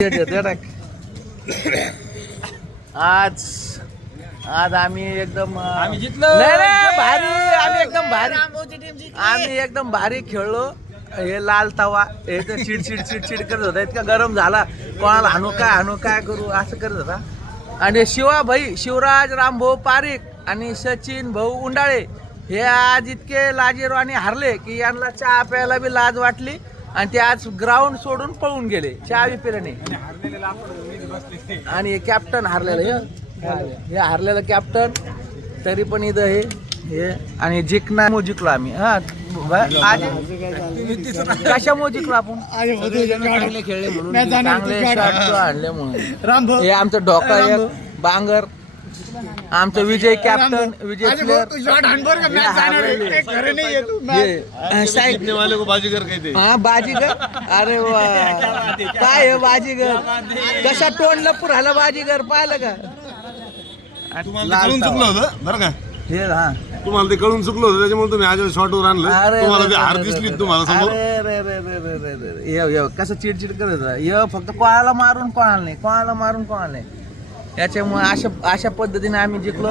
आज आज आम्ही एकदम आम्ही जितलो. भारी आम्ही एकदम भारी खेळलो. हे लाल तवा हे तर चिडचिड करत होता. इतका गरम झाला, कोणाला हाणू काय करू असं करत होता. आणि शिवराज रामभाऊ पारिक आणि सचिन भाऊ उंडाळे हे आज इतके लाजीरवाणी हारले की यांना चहा प्यायला बी लाज वाटली आणि ते आज ग्राउंड सोडून पळून गेले. चहा बी पिला नाही. आणि कॅप्टन हारलेलं हे हारलेलं कॅप्टन तरी पण इथं हे आणि जिंकलो आम्ही. आज कशामुळे जिंकलो आपण? चांगले खेळले म्हणून, चांगले शॉट आणले म्हणून. हे आमचं डोका एक बांगर, आमचं विजय कॅप्टन, विजय प्लेयर. हा बाजीगर. अरे वा, काय हे बाजीगर कशा तोंड लपूर झालं बाजीगर, पाहिलं का? कळून चुकलं होतं बरं का, हे हा तुम्हाला ते कळून चुकलं होतं त्याच्यामुळे तुम्ही आज शॉर्टवर आणलं. तुम्हाला ते हार दिसली तुम्हाला समोर. अरे कसं चिडचिड करत होता. फक्त कोणाला मारून कोणाला नाही. याच्यामुळे अशा पद्धतीने आम्ही जिंकलो.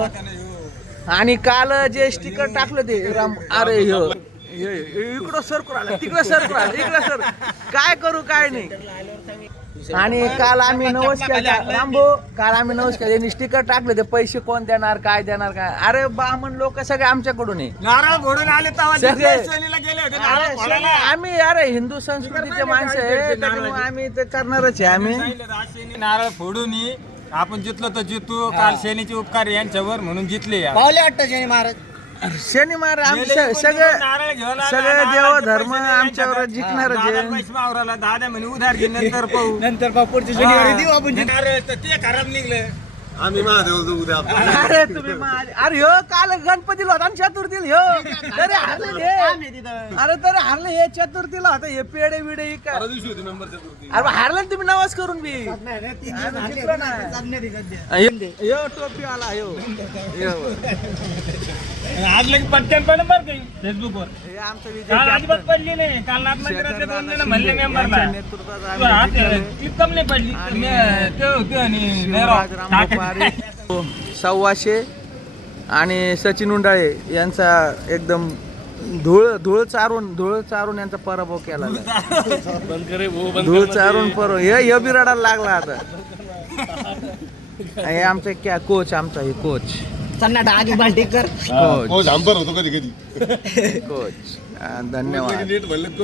आणि काल जे स्टिकर टाकलं ते राम, अरे इकडं सरकून आलं, तिकडं सरकून आलं, इकडं सर काय करू काय नाही. आणि काल आम्ही नमस्कार रामभाऊ, काल आम्ही नमस्कार यांनी स्टिकर टाकले. ते पैसे कोण देणार काय देणार काय? अरे बामण लोक सगळे आमच्याकडून आहे. नारळ घोडून आले सगळे. गेले होते. आम्ही अरे हिंदू संस्कृतीचे माणसं आहे, त्याच्यामुळे आम्ही ते करणारच आहे. आम्ही नारळ फोडून आपण जितलो तर जितू. काल शनीचे उपकार यांच्यावर म्हणून जितले. पावले वाटतं शनी महाराज. शनी महाराज आमचे सगळे देव धर्म आमच्यावर जिंकणारच आहे. मावराला दादा म्हणे उधार घे, नंतर पाहू. नंतर पुढच्या शनिवारी देऊ आपण. ते खराब निघलं. आम्ही महादेव उद्या अरे तुम्ही अरे काल गणपतीला होता आणि चतुर्थीला तरी हारले. अरे तरी हारले हे चतुर्थीला होता. हे पेढे बिडे काय दिवशी होती मेंबर चतुर्थी. अरे हारले ना तुम्ही नवाज करून बी. टोपी आला आज लगे पटकन पण बरं काही फेसबुकवर. हे आमचं विजय काल अजिबात कॅप्टन. पडली नाही. काल नागमंदिराचे 2 जण म्हणले मेंबरला यांच्या नेतृत्वात आम्ही जिंकलो. क्लिप कम नाही पडली. आणि शिवराज रामभाऊ पारिक 125 आणि सचिन उंडाळे यांचा एकदम धूळ चारून यांचा पराभव केला. धूळ चारून पराभव. हे बी रडायला लागला आता. हे आमचा कोच, आमचा हे कोच सन्नाटा आधी भांडेकर कोच हो जांभर होतो कधी कोच. धन्यवाद. नीट म्हणलं